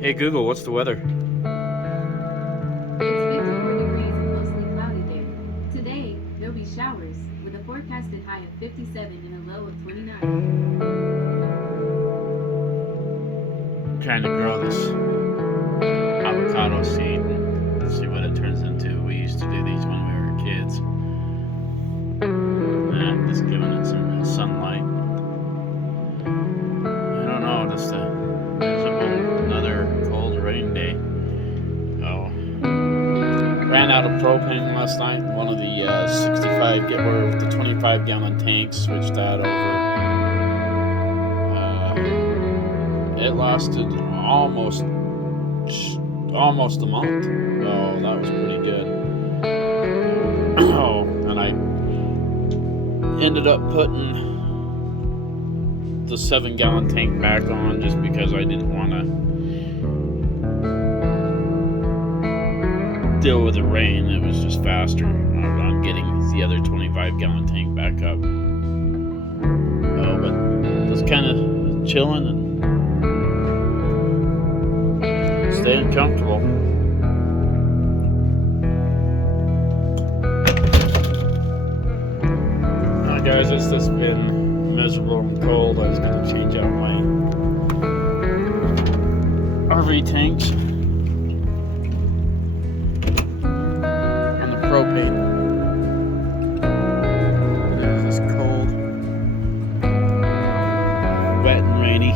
Hey Google, what's the weather? It's 54 degrees and mostly cloudy there. Today, there'll be showers with a forecasted high of 57 and a low of 29. I'm trying to grow this avocado seed and see what it turns into. We used to do these when we were kids. Just giving it some sunlight. I don't know, just a miserable, another cold rain day. Oh, ran out of propane last night. One of the 65 get where the 25-gallon tanks switched that over. It lasted almost a month. Oh, that was pretty good. Oh, and I ended up putting the 7-gallon tank back on just because I didn't want to deal with the rain. It was just faster on getting the other 25-gallon tank back up. Oh, but just kind of chilling and staying comfortable. Guys, it's just been miserable and cold. I was going to change out my RV tanks and the propane. It's just cold, wet and rainy.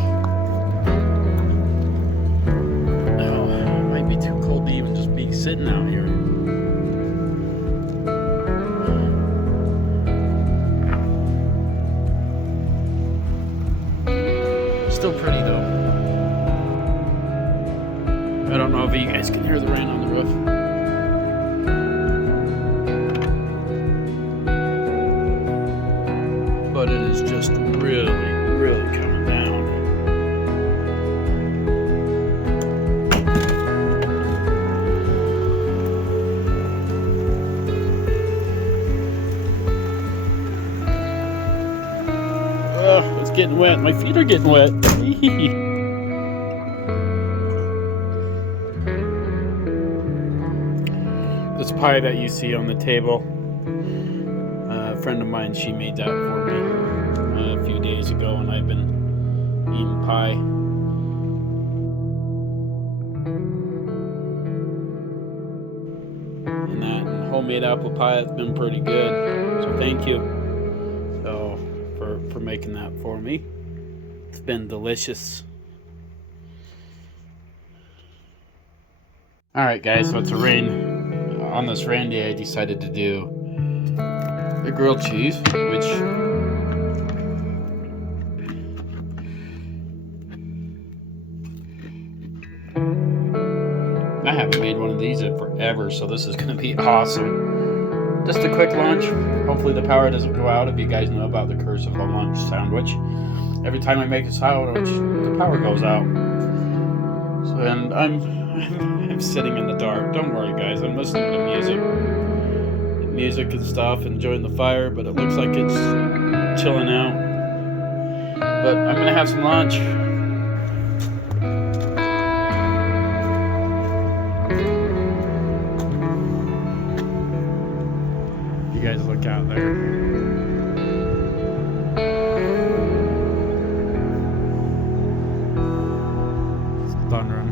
Oh, it might be too cold to even just be sitting out here. Still pretty though. I don't know if you guys can hear the rain on the roof. But it is just really, really coming down. It's getting wet. My feet are getting wet. This pie that you see on the table, a friend of mine, she made that for me a few days ago, and I've been eating pie. And that homemade apple pie has been pretty good. So thank you for making that for me. It's been delicious. Alright guys, so it's a rain. On this rain day I decided to do the grilled cheese, which I haven't made one of these in forever, so this is going to be awesome. Just a quick lunch. Hopefully the power doesn't go out. If you guys know about the curse of a lunch sandwich, every time I make a sandwich, the power goes out. So, and I'm sitting in the dark. Don't worry, guys. I'm listening to music and stuff, enjoying the fire. But it looks like it's chilling out. But I'm gonna have some lunch. You guys look out there. It's thundering.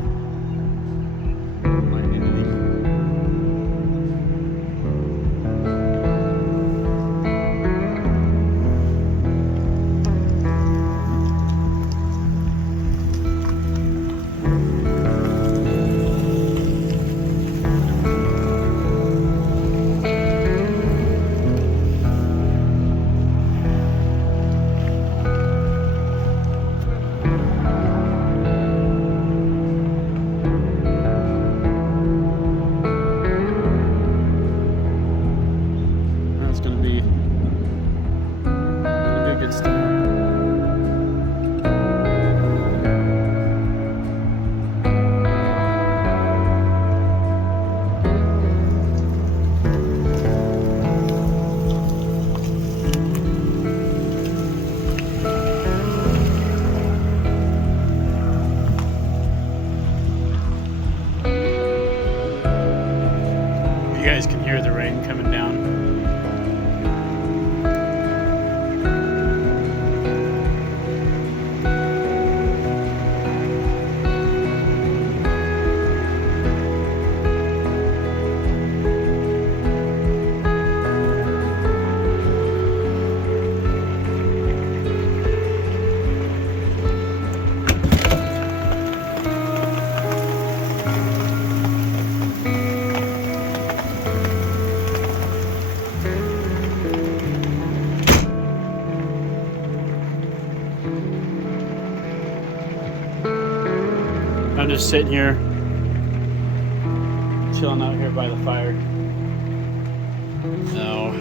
I'm just sitting here, chilling out here by the fire. No.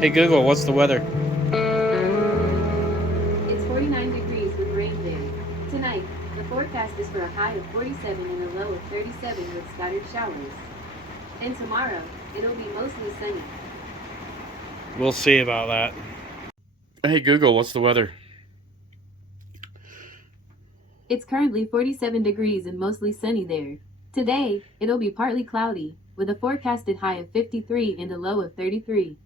Hey Google, what's the weather? It's 49 degrees with rain there. Tonight, the forecast is for a high of 47 and a low of 37 with scattered showers. And tomorrow, it'll be mostly sunny. We'll see about that. Hey Google, what's the weather? It's currently 47 degrees and mostly sunny there. Today, it'll be partly cloudy, with a forecasted high of 53 and a low of 33.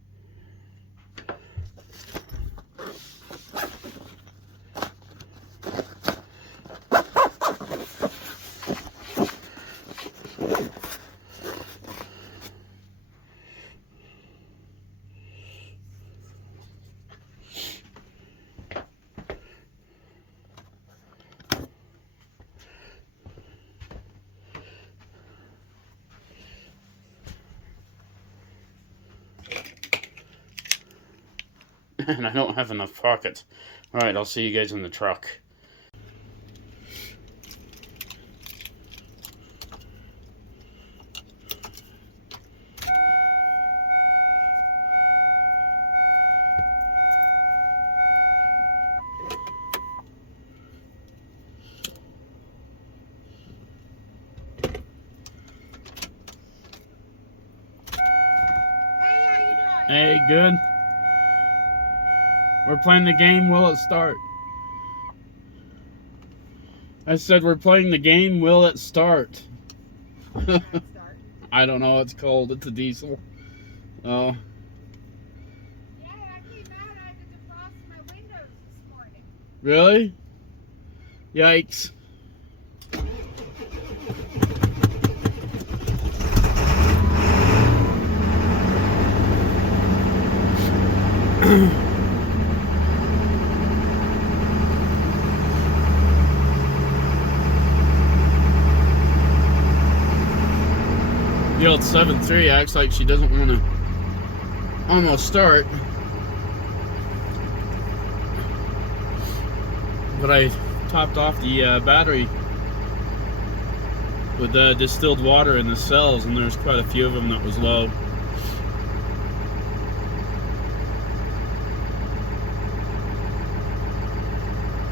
And I don't have enough pockets. Alright, I'll see you guys in the truck. Hey, good. We're playing the game, will it start? I said we're playing the game, will it start? I don't know, it's cold, it's a diesel. Oh. Yeah, I came out, I had to defrost my windows this morning. Really? Yikes. The old 7.3 acts like she doesn't want to almost start. But I topped off the battery with distilled water in the cells, and there's quite a few of them that was low.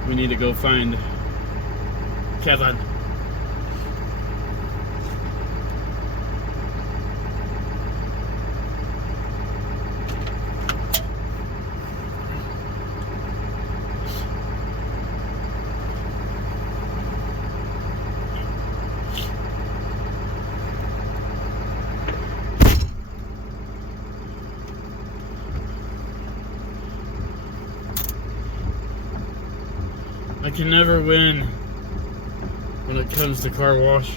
We need to go find Kevin. I can never win when it comes to car washes.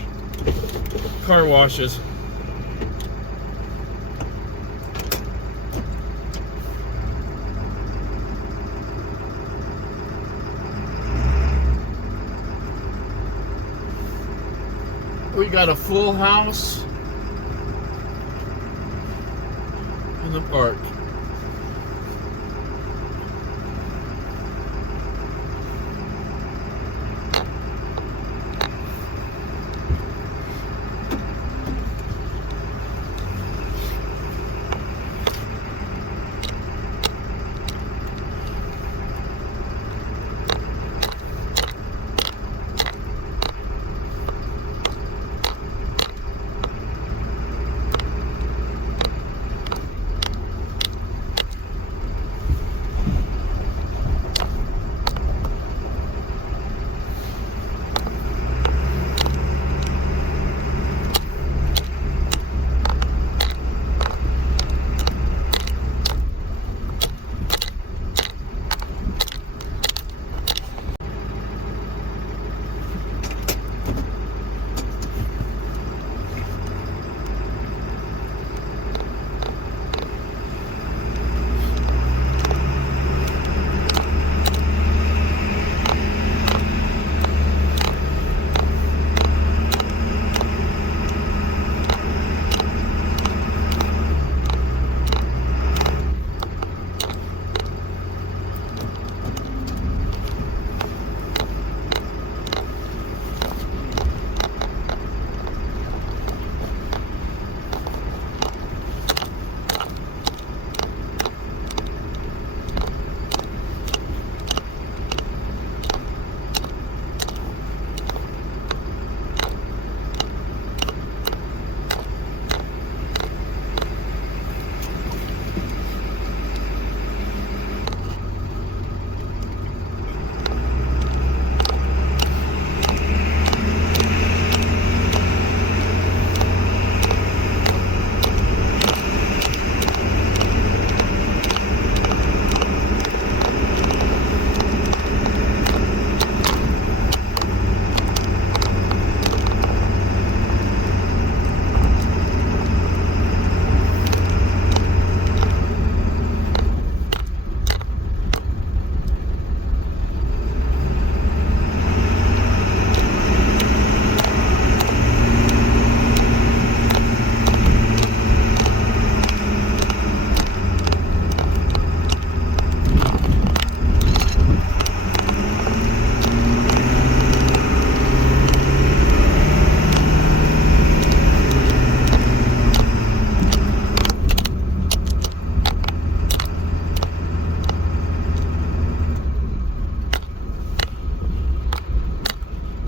We got a full house in the park.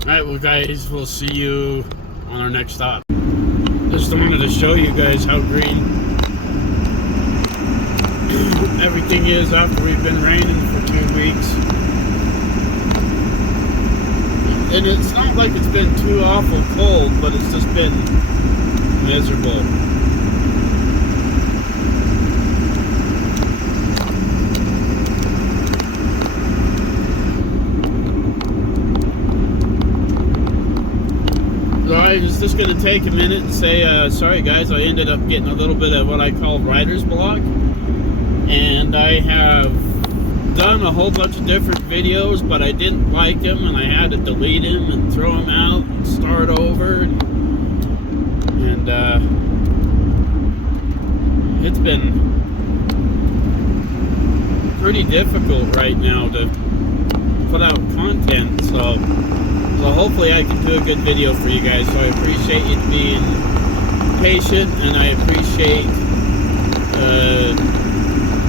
Alright, well guys, we'll see you on our next stop. Just wanted to show you guys how green everything is after we've been raining for 2 weeks. And it's not like it's been too awful cold, but it's just been miserable. I was just going to take a minute and say, sorry guys, I ended up getting a little bit of what I call writer's block. And I have done a whole bunch of different videos, but I didn't like them, and I had to delete them and throw them out and start over. And it's been pretty difficult right now to put out content, so hopefully I can do a good video for you guys. So I appreciate you being patient, and I appreciate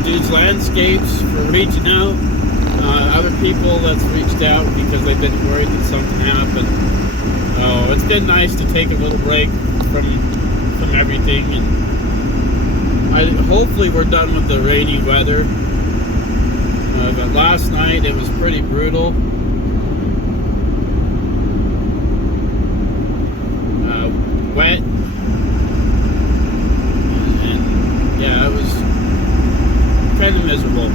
Dude's Landscapes for reaching out. Other people that's reached out because they've been worried that something happened. So it's been nice to take a little break from everything, and hopefully we're done with the rainy weather. But last night it was pretty brutal. Wet, and yeah, it was kind of miserable.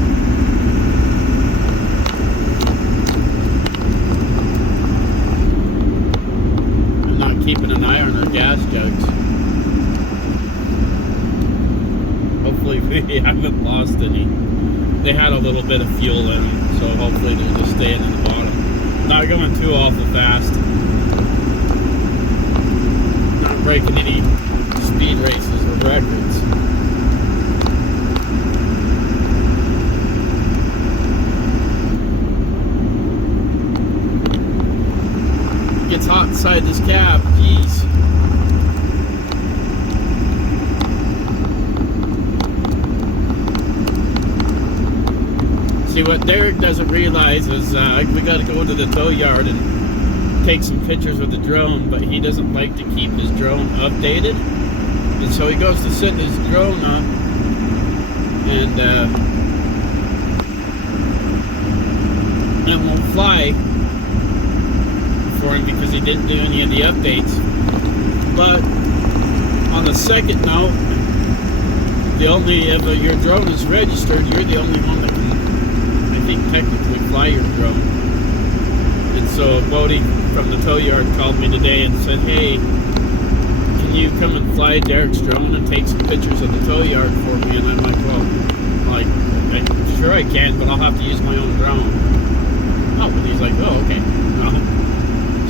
I'm not keeping an eye on our gas jugs. Hopefully we haven't lost any. They had a little bit of fuel in them, so hopefully they're just staying in the bottom. Not going too awful fast. Breaking any speed races or records. Gets hot inside this cab, jeez. See, what Derek doesn't realize is we got to go to the tow yard and take some pictures with the drone, but he doesn't like to keep his drone updated, and so he goes to set his drone up, and it won't fly for him because he didn't do any of the updates. But on the second note, if your drone is registered, you're the only one that can, I think, technically fly your drone. And so Bodie from the tow yard called me today and said, hey, can you come and fly Derek's drone and take some pictures of the tow yard for me? And I'm like, well, sure I can, but I'll have to use my own drone. Oh, and he's like, oh, okay.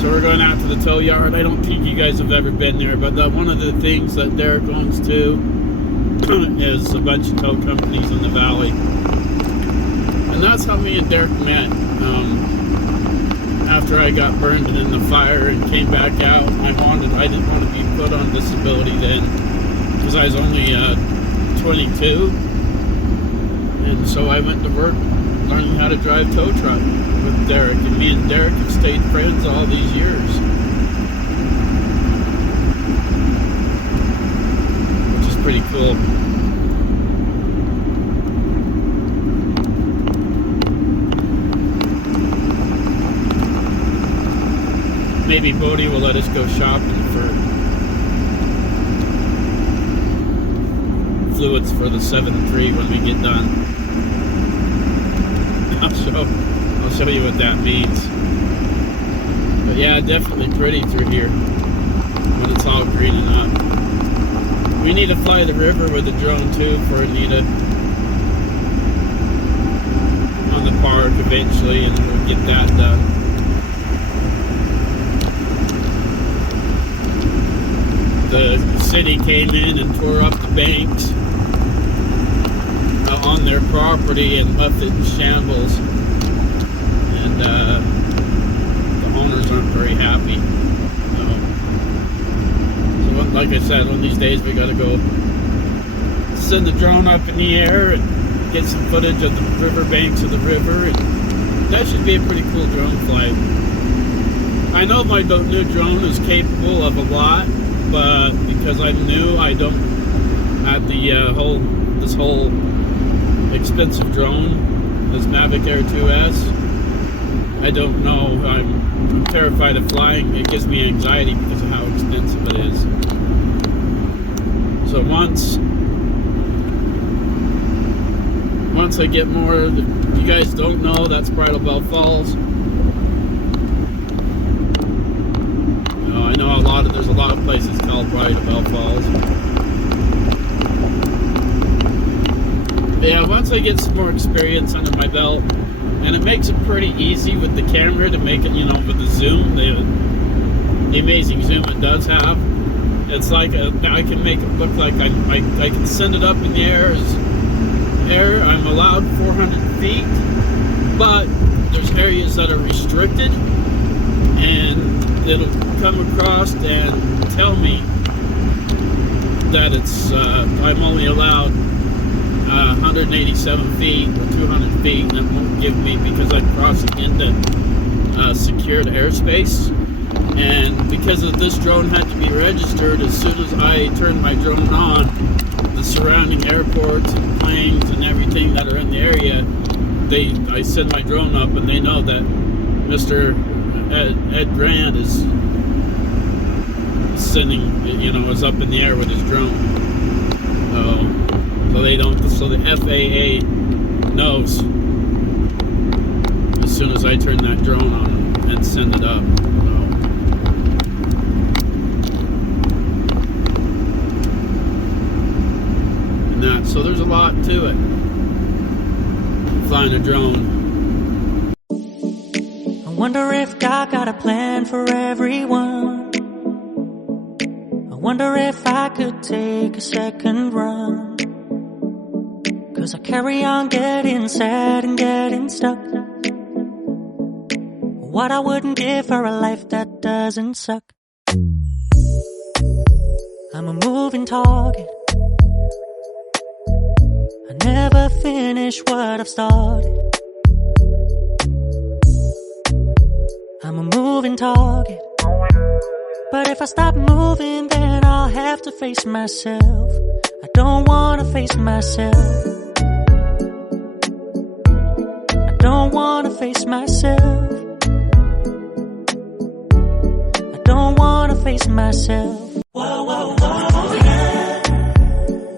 So we're going out to the tow yard. I don't think you guys have ever been there, but one of the things that Derek owns too is a bunch of tow companies in the valley. And that's how me and Derek met. After I got burned in the fire and came back out, I didn't want to be put on disability then, because I was only 22, and so I went to work learning how to drive tow truck with Derek, and me and Derek have stayed friends all these years, which is pretty cool. Maybe Bodie will let us go shopping for fluids for the 7.3 when we get done. I'll show you what that means. But yeah, definitely pretty through here when it's all greening up. We need to fly the river with the drone too for Anita on the park eventually, and we'll get that done. The city came in and tore up the banks on their property and left it in shambles, and the owners aren't very happy. So like I said, one of these days we gotta go send the drone up in the air and get some footage of the river banks of the river, and that should be a pretty cool drone flight. I know my new drone is capable of a lot, but because I'm new, I don't have the this whole expensive drone, this Mavic Air 2S. I don't know. I'm terrified of flying. It gives me anxiety because of how expensive it is. So once I get more, you guys don't know, that's Bridal Bell Falls. I know there's a lot of places called Bridal Bell Falls. Yeah, once I get some more experience under my belt, and it makes it pretty easy with the camera to make it, with the zoom, the amazing zoom it does have. It's like I can make it look like I can send it up in the air. I'm allowed 400 feet, but there's areas that are restricted, and it'll come across and tell me that I'm only allowed 187 feet or 200 feet, and it won't give me, because I'm crossing into secured airspace. And because of this drone had to be registered, as soon as I turned my drone on, the surrounding airports and planes and everything that are in the area, I send my drone up, and they know that Mr. Ed Grant is sending, is up in the air with his drone. So the FAA knows as soon as I turn that drone on and send it up. So there's a lot to it, flying a drone. I wonder if God got a plan for everyone. I wonder if I could take a second run. 'Cause I carry on getting sad and getting stuck. What I wouldn't give for a life that doesn't suck. I'm a moving target. I never finish what I've started. I'm a moving target. But if I stop moving, then I'll have to face myself. I don't wanna face myself. I don't wanna face myself. I don't wanna face myself. Whoa, whoa, whoa, yeah.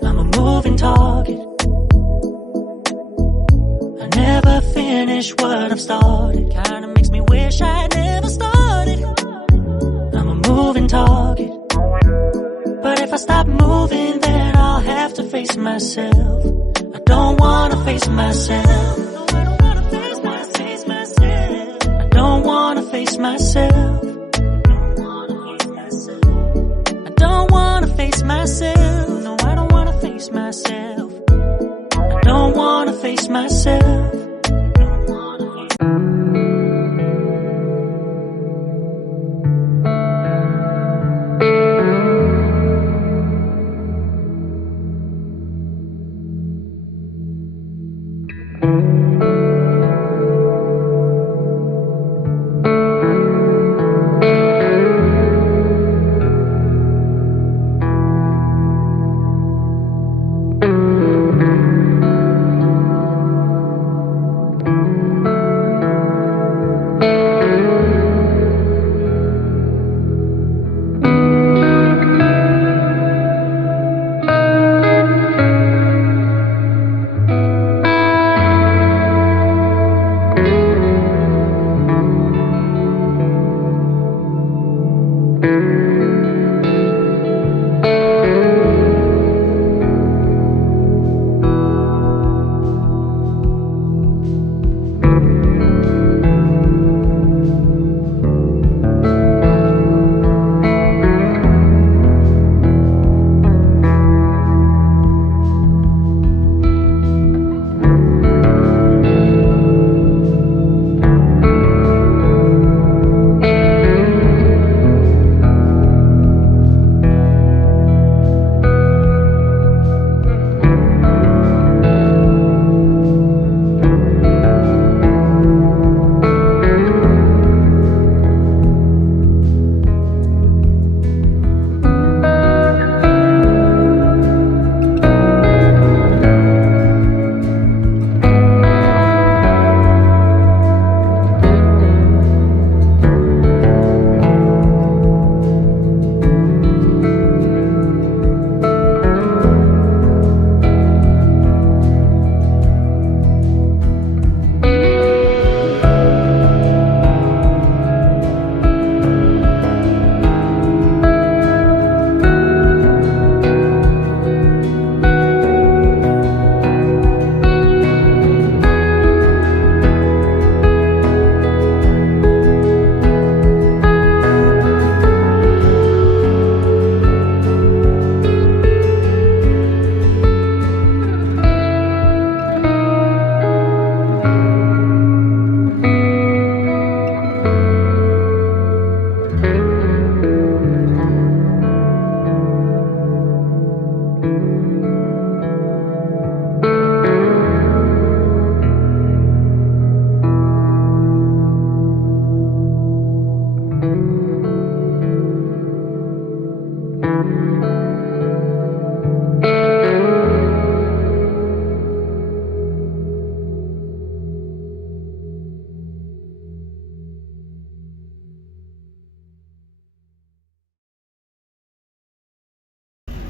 I'm a moving target. I never finish what I've started. Kinda makes me wish I had never started. I'm a moving target. But if I stop moving, then I'll have to face myself. I don't wanna face myself. I don't wanna face myself. I don't wanna face myself. I don't wanna face myself. No, I don't wanna face myself. I don't wanna face myself.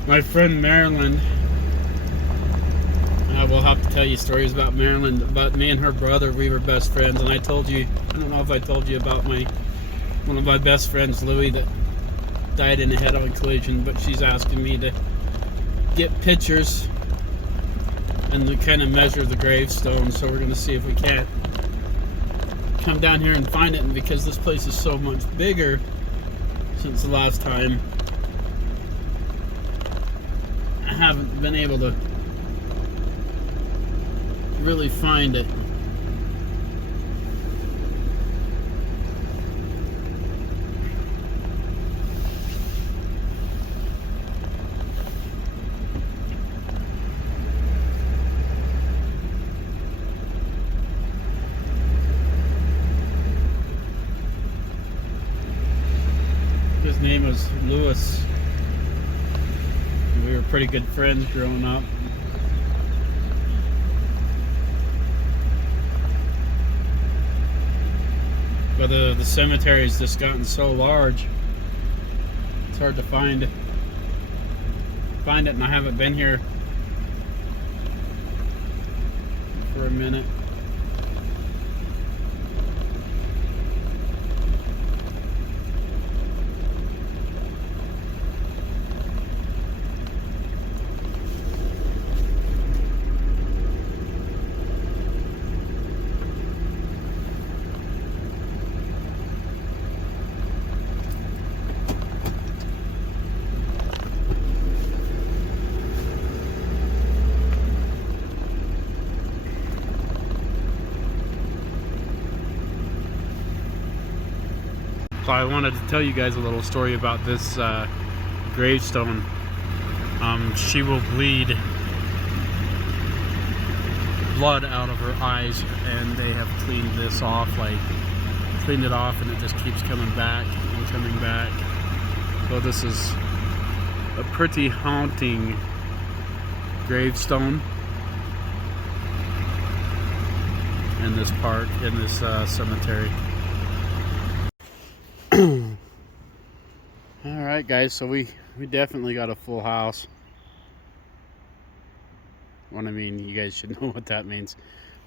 My friend Marilyn, I will have to tell you stories about Marilyn, but me and her brother, we were best friends, and I told you, I don't know if I told you about one of my best friends, Louie, that died in a head-on collision, but she's asking me to get pictures and to kind of measure the gravestone, so we're going to see if we can't come down here and find it. And because this place is so much bigger since the last time, I haven't been able to really find it. His name was Lewis. We were pretty good friends growing up. But the cemetery's just gotten so large, it's hard to find it, and I haven't been here for a minute. So I wanted to tell you guys a little story about this gravestone. She will bleed blood out of her eyes, and they have cleaned this off, cleaned it off, and it just keeps coming back and coming back. So this is a pretty haunting gravestone in this park, in this cemetery. Alright guys, so we definitely got a full house. What I mean, you guys should know what that means.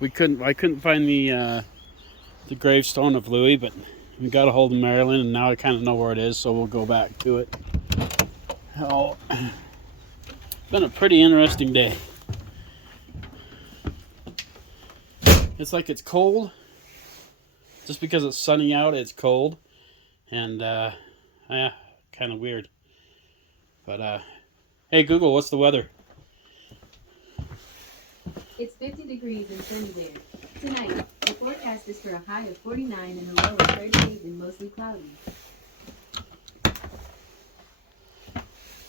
I couldn't find the gravestone of Louis, but we got a hold of Marilyn, and now I kind of know where it is, so we'll go back to it. Oh, it's been a pretty interesting day. It's like it's cold. Just because it's sunny out, it's cold. And yeah, kind of weird. But hey Google, what's the weather? It's 50 degrees and sunny there. Tonight, the forecast is for a high of 49 and a low of 38 and mostly cloudy.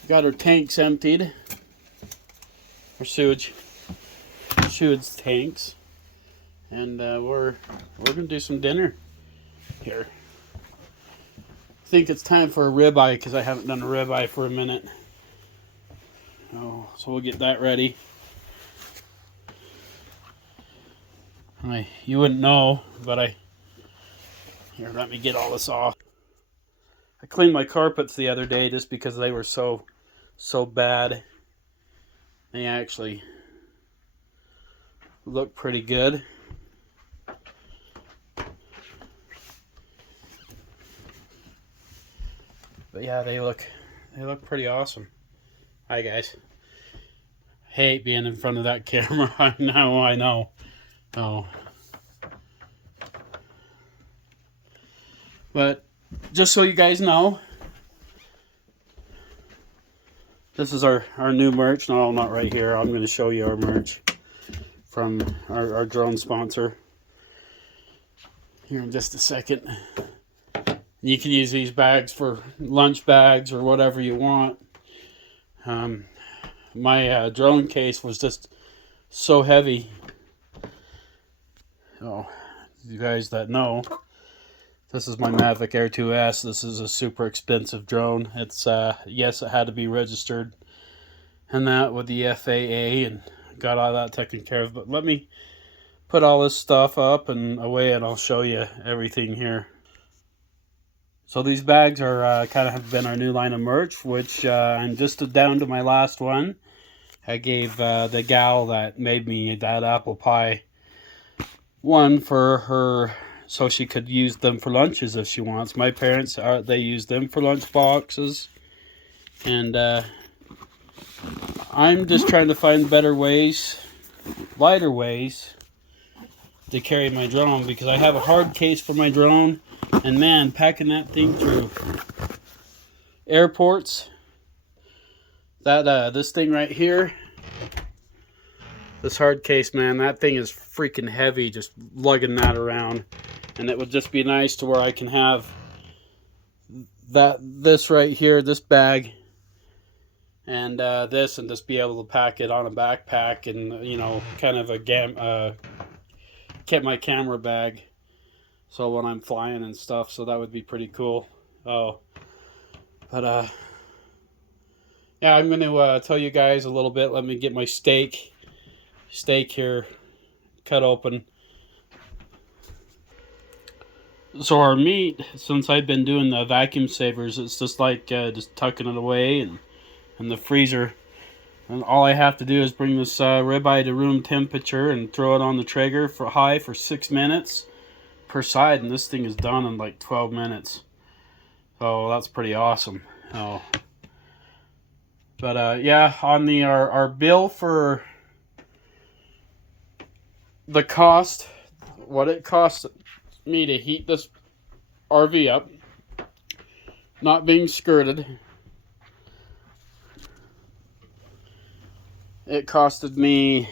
Got our tanks emptied. Our sewage tanks. And we're gonna do some dinner here. I think it's time for a ribeye because I haven't done a ribeye for a minute. Oh, so we'll get that ready. You wouldn't know, but here, let me get all this off. I cleaned my carpets the other day just because they were so bad. They actually look pretty good. But yeah, they look pretty awesome. Hi guys. Hate being in front of that camera. I know. Oh. But just so you guys know, this is our new merch. No, not right here. I'm going to show you our merch from our drone sponsor here in just a second. You can use these bags for lunch bags or whatever you want. My drone case was just so heavy. Oh, you guys that know, this is my Mavic Air 2S. This is a super expensive drone. It's yes, it had to be registered and that with the FAA, and got all that taken care of. But let me put all this stuff up and away, and I'll show you everything here. So these bags are kind of have been our new line of merch, which I'm just down to my last one. I gave the gal that made me that apple pie one for her, so she could use them for lunches if she wants. My parents they use them for lunch boxes, and I'm just trying to find better ways, lighter ways to carry my drone, because I have a hard case for my drone, and man, packing that thing through airports, that this thing right here, this hard case, man, that thing is freaking heavy, just lugging that around. And it would just be nice to where I can have this right here, this bag, and this, and just be able to pack it on a backpack, and you know, kind of get my camera bag, so when I'm flying and stuff, so that would be pretty cool. Oh, but yeah, I'm going to tell you guys a little bit. Let me get my steak here cut open. So our meat, since I've been doing the vacuum savers, it's just like just tucking it away in the freezer. And all I have to do is bring this ribeye to room temperature and throw it on the Traeger for high for 6 minutes per side, and this thing is done in like 12 minutes. So that's pretty awesome. Oh. But yeah, on the our bill for the cost, what it costs me to heat this RV up, not being skirted, it costed me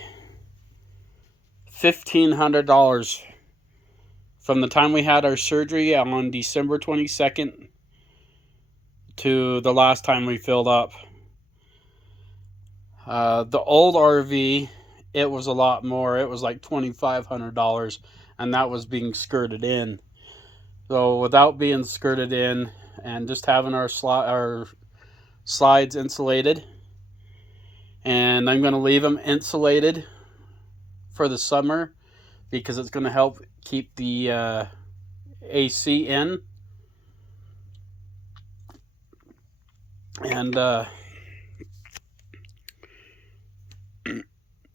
$1,500 from the time we had our surgery on December 22nd to the last time we filled up. The old RV, it was a lot more. It was like $2,500, and that was being skirted in. So without being skirted in and just having our slides insulated, and I'm going to leave them insulated for the summer because it's going to help keep the AC in. And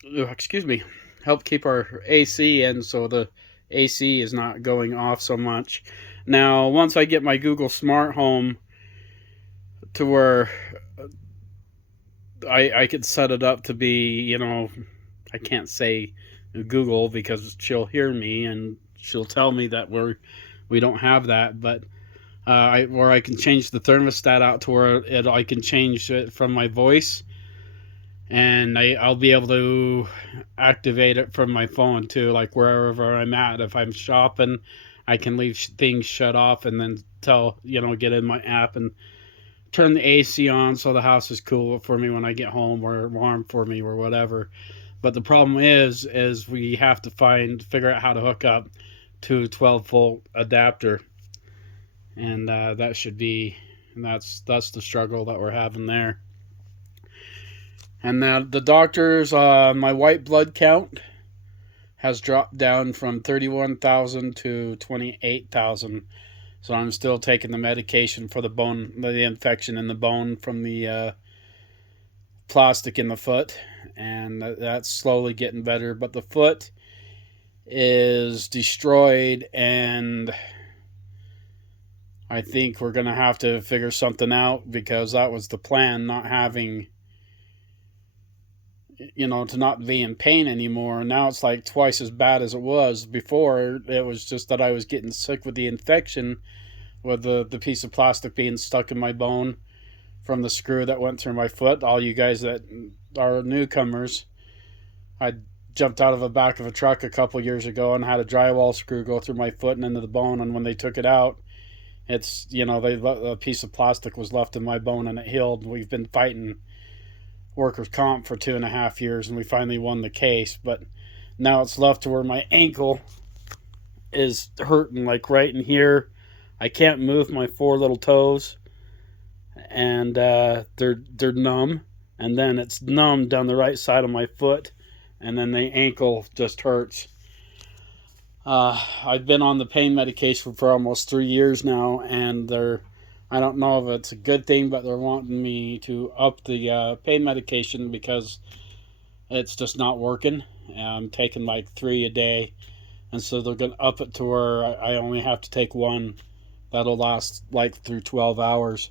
excuse me, help keep our AC in, so the AC is not going off so much. Now, once I get my Google Smart Home to where I could set it up to be, you know, I can't say Google because she'll hear me and she'll tell me that we don't have that, but where I can change the thermostat out to where I can change it from my voice, and I'll be able to activate it from my phone too, like wherever I'm at. If I'm shopping, I can leave things shut off and then get in my app and turn the AC on so the house is cool for me when I get home, or warm for me, or whatever. But the problem is we have to figure out how to hook up to a 12-volt adapter, and that's the struggle that we're having there. And now the doctors, my white blood count has dropped down from 31,000 to 28,000. So I'm still taking the medication for the infection in the bone from the plastic in the foot, and that's slowly getting better. But the foot is destroyed, and I think we're going to have to figure something out, because that was the plan, not having, to not be in pain anymore. Now it's like twice as bad as it was before. It was just that I was getting sick with the infection, with the piece of plastic being stuck in my bone from the screw that went through my foot. All you guys that are newcomers, I jumped out of the back of a truck a couple years ago and had a drywall screw go through my foot and into the bone, and when they took it out, it's, a piece of plastic was left in my bone and it healed. We've been fighting workers' comp for 2.5 years, and we finally won the case, but now it's left to where my ankle is hurting, like right in here. I can't move my 4 little toes, and they're numb, and then it's numb down the right side of my foot, and then the ankle just hurts. I've been on the pain medication for almost 3 years now, and I don't know if it's a good thing, but they're wanting me to up the pain medication because it's just not working. I'm taking like 3 a day, and so they're going to up it to where I only have to take one that'll last like through 12 hours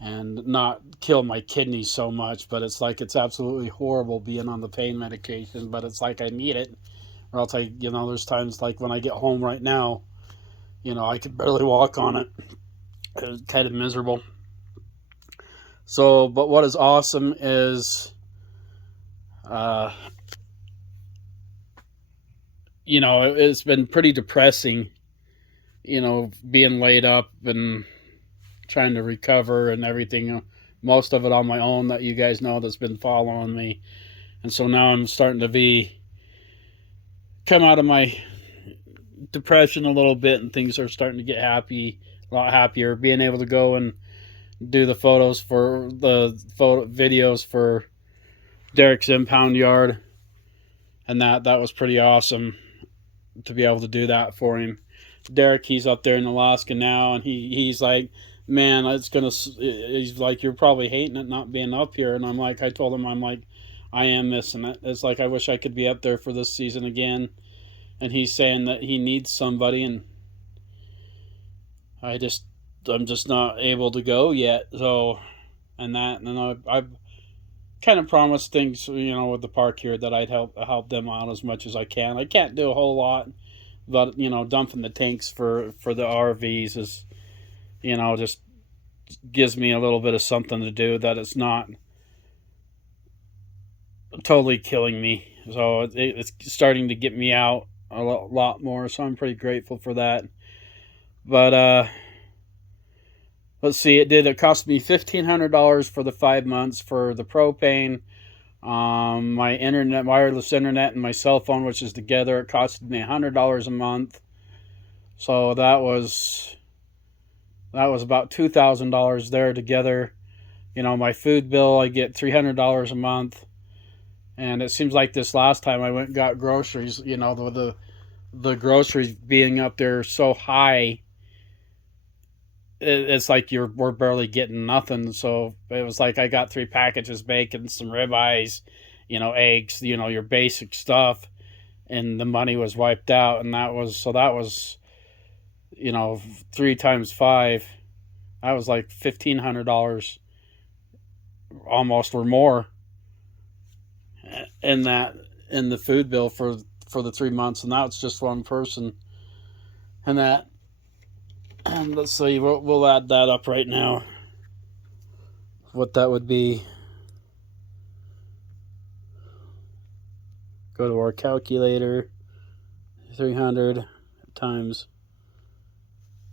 and not kill my kidneys so much. But it's like it's absolutely horrible being on the pain medication, but it's like I need it, or else there's times like when I get home right now, I could barely walk on it. It's kind of miserable. So, but what is awesome is, it's been pretty depressing, being laid up and trying to recover and everything. Most of it on my own, that you guys know, that's been following me. And so now I'm starting to come out of my depression a little bit, and things are starting to get a lot happier. Being able to go and do the videos for Derek's impound yard, and that was pretty awesome to be able to do that for him. Derek, he's up there in Alaska now, and he's like, man, he's like, you're probably hating it not being up here. And I told him, I'm like, I am missing it. It's like, I wish I could be up there for this season again. And he's saying that he needs somebody, and I'm just not able to go yet. So, and I've kind of promised things, with the park here, that I'd help them out as much as I can. I can't do a whole lot, but dumping the tanks for the RVs is, just gives me a little bit of something to do, that it's not totally killing me. So it's starting to get me out a lot more, so I'm pretty grateful for that. But let's see, it cost me $1,500 for the 5 months for the propane. My wireless internet, and my cell phone, which is together, it costed me $100 a month. So that was about $2,000 there together. My food bill, I get $300 a month. And it seems like this last time I went and got groceries, the groceries being up there so high, it's like we're barely getting nothing. So it was like I got 3 packages of bacon, some ribeyes, eggs, your basic stuff, and the money was wiped out. And that was 3 times 5, that was like $1,500 almost, or more, in the food bill for the 3 months. And that's just one person. And let's see, we'll add that up right now, what that would be. Go to our calculator. 300 times,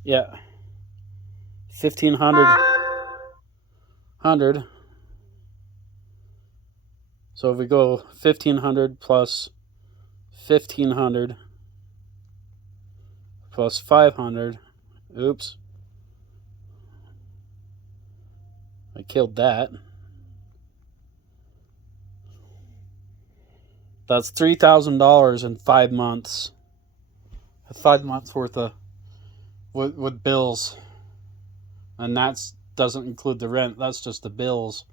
1,500. So if we go 1,500 plus 1,500 plus 500, oops, I killed that. That's $3,000 in 5 months. 5 months worth of with bills, and that doesn't include the rent. That's just the bills.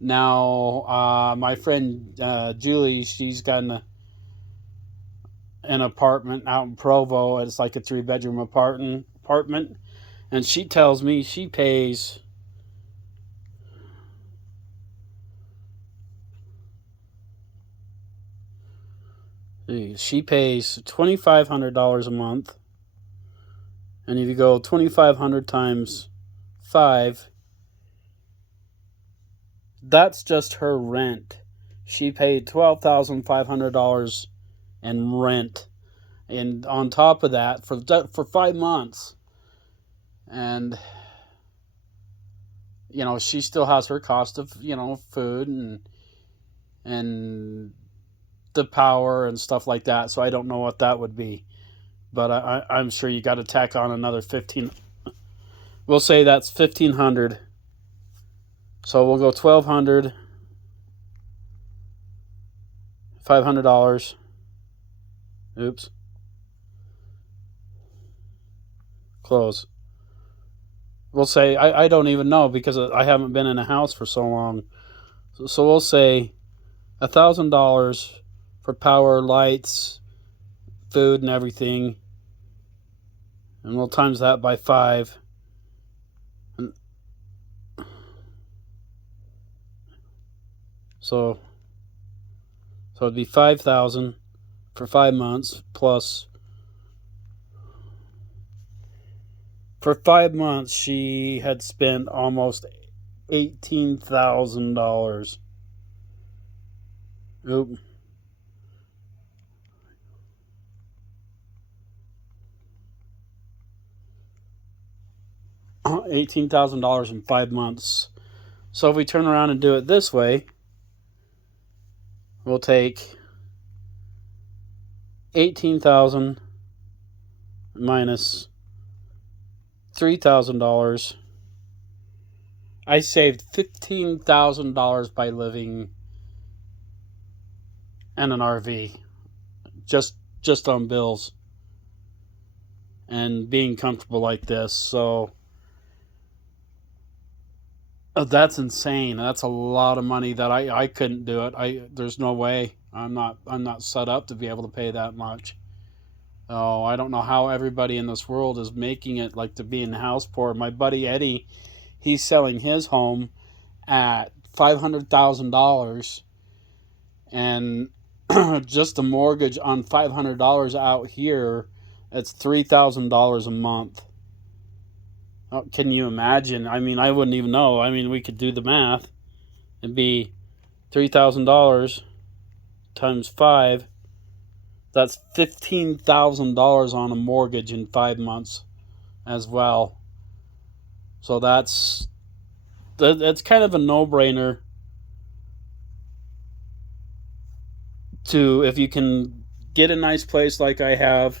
Now, my friend Julie, she's got an apartment out in Provo. It's like a 3-bedroom apartment, and she tells me she pays $2,500 a month. And if you go 2,500 times 5, that's just her rent. She paid $12,500 in rent, and on top of that, for 5 months. And she still has her cost of food and the power and stuff like that. So I don't know what that would be, but I'm sure you got to tack on another 15. We'll say that's 1,500. So we'll go $1,200, $500. Oops. close. We'll say, I don't even know because I haven't been in a house for so long. So we'll say $1,000 for power, lights, food, and everything. And we'll times that by 5. And so it'd be 5,000 for 5 months plus. For 5 months, she had spent almost $18,000. Oop. $18,000 in 5 months. So if we turn around and do it this way, we'll take 18,000 minus $3,000. I saved $15,000 by living in an RV, just on bills and being comfortable like this. So that's insane. That's a lot of money that I couldn't do it. There's no way. I'm not set up to be able to pay that much. Oh, I don't know how everybody in this world is making it, like, to be in house poor. My buddy Eddie, he's selling his home at $500,000, and just a mortgage on $500 out here, it's $3,000 a month. Oh, can you imagine? I mean, I wouldn't even know. I mean, we could do the math. It'd be $3,000 times 5. That's $15,000 on a mortgage in 5 months as well. So that's kind of a no-brainer to, if you can get a nice place like I have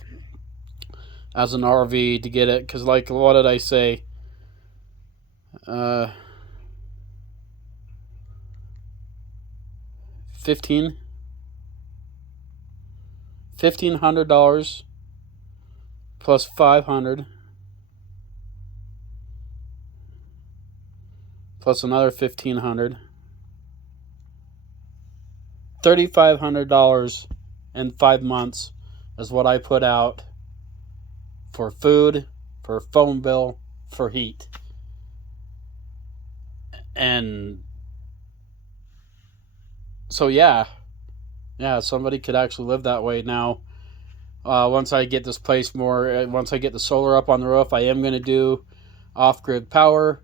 as an RV, to get it. Because, like, what did I say? $1,500 plus 500 plus another 1,500, $3,500 in 5 months is what I put out for food, for phone bill, for heat. And so yeah, somebody could actually live that way now. Once I get this place more, once I get the solar up on the roof, I am going to do off-grid power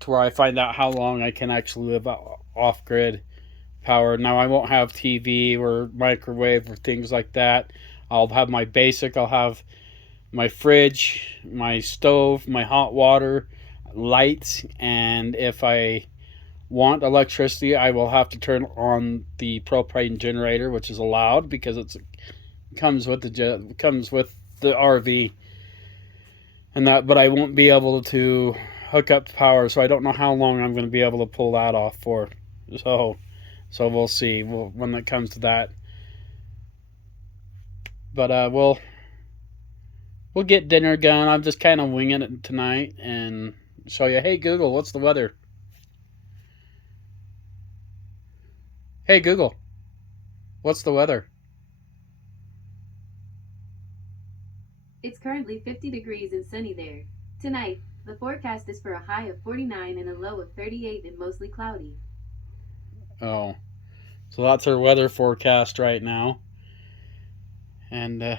to where I find out how long I can actually live off-grid power. Now, I won't have TV or microwave or things like that. I'll have my basic. I'll have my fridge, my stove, my hot water, lights, and if I want electricity, I will have to turn on the propane generator, which is allowed because it comes with the RV and that. But I won't be able to hook up to power, so I don't know how long I'm going to be able to pull that off for. So we'll see when it comes to that. But we'll get dinner done. I'm just kind of winging it tonight and show you. Hey Google, what's the weather? Hey Google, what's the weather? It's currently 50 degrees and sunny there. Tonight, the forecast is for a high of 49 and a low of 38 and mostly cloudy. Oh, so that's our weather forecast right now. And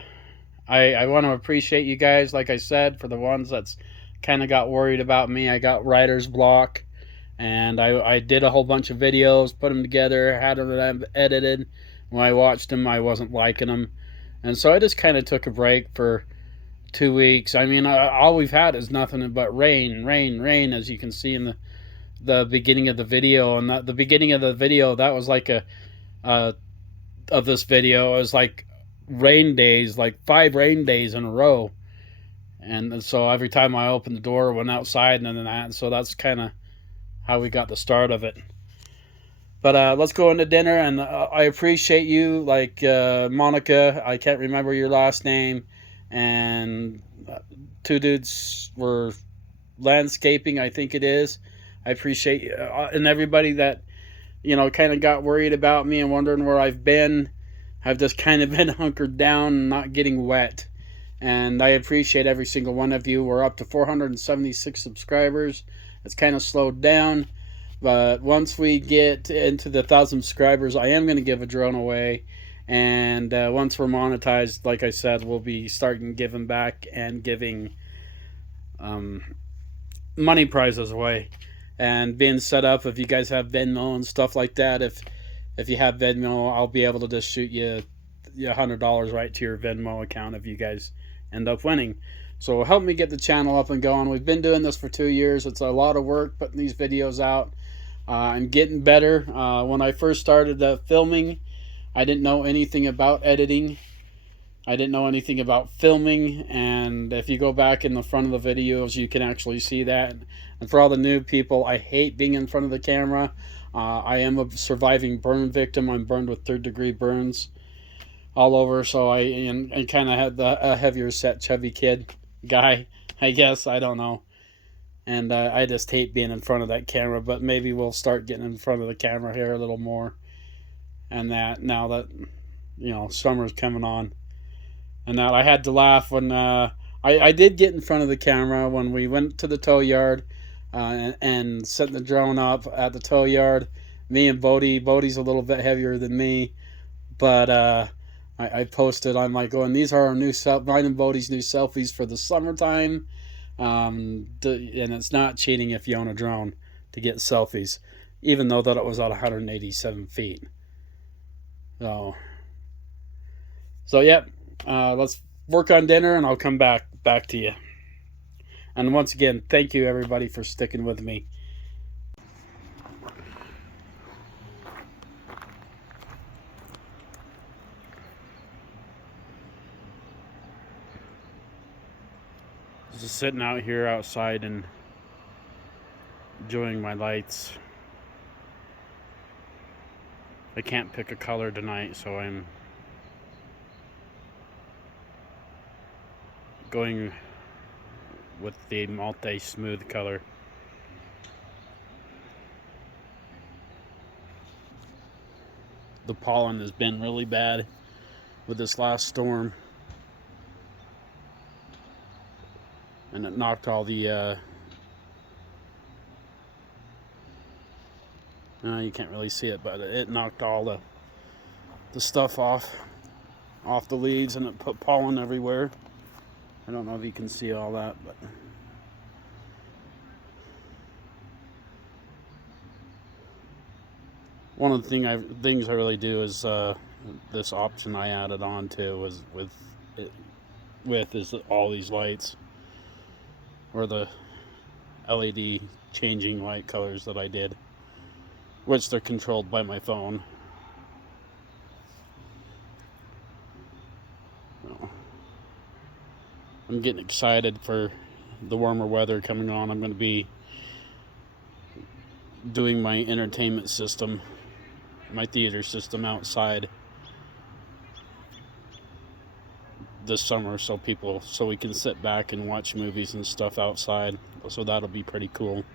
I want to appreciate you guys, like I said, for the ones that's kind of got worried about me. I got writer's block, and I did a whole bunch of videos, put them together, had them edited. When I watched them, I wasn't liking them. And so I just kind of took a break for 2 weeks. I mean, all we've had is nothing but rain, as you can see in the beginning of the video. And the beginning of the video, that was like of this video, it was like rain days, like 5 rain days in a row. And so every time I opened the door, went outside, and then that. So that's kind of how we got the start of it. But let's go into dinner, and I appreciate you, like Monica, I can't remember your last name, and two dudes were landscaping, I think it is. I appreciate and everybody that, you know, kind of got worried about me and wondering where I've been. I've just kind of been hunkered down and not getting wet. And I appreciate every single one of you. We're up to 476 subscribers. It's kind of slowed down. But once we get into the 1,000 subscribers, I am going to give a drone away. And once we're monetized, like I said, we'll be starting giving back and giving money prizes away. And being set up, if you guys have Venmo and stuff like that, if you have Venmo, I'll be able to just shoot you $100 right to your Venmo account if you guys end up winning. So help me get the channel up and going. We've been doing this for 2 years. It's a lot of work putting these videos out. I'm getting better. When I first started filming, I didn't know anything about editing. I didn't know anything about filming, and if you go back in the front of the videos, you can actually see that. And for all the new people, I hate being in front of the camera. I am a surviving burn victim. I'm burned with 3rd-degree burns all over, so I kind of had a heavier set chubby kid guy, I guess. I don't know. And I just hate being in front of that camera, but maybe we'll start getting in front of the camera here a little more. And that, now that, you know, summer's coming on. And that, I had to laugh when I did get in front of the camera when we went to the tow yard and set the drone up at the tow yard. Me and Bodie's a little bit heavier than me, but I posted, I'm like going, these are our new mine and Bodie's new selfies for the summertime. And it's not cheating if you own a drone to get selfies, even though that it was at 187 feet. So yeah, let's work on dinner and I'll come back to you. And once again, thank you everybody for sticking with me. Just sitting out here outside and enjoying my lights. I can't pick a color tonight, so I'm going with the multi-smooth color. The pollen has been really bad with this last storm, and it knocked all the you can't really see it, but it knocked all the stuff off the leaves, and it put pollen everywhere. I don't know if you can see all that, but one of the things I really do is this option I added on to was is all these lights, or the LED changing light colors that I did, which they're controlled by my phone. I'm getting excited for the warmer weather coming on. I'm going to be doing my entertainment system, my theater system outside this summer, so we can sit back and watch movies and stuff outside. So that'll be pretty cool.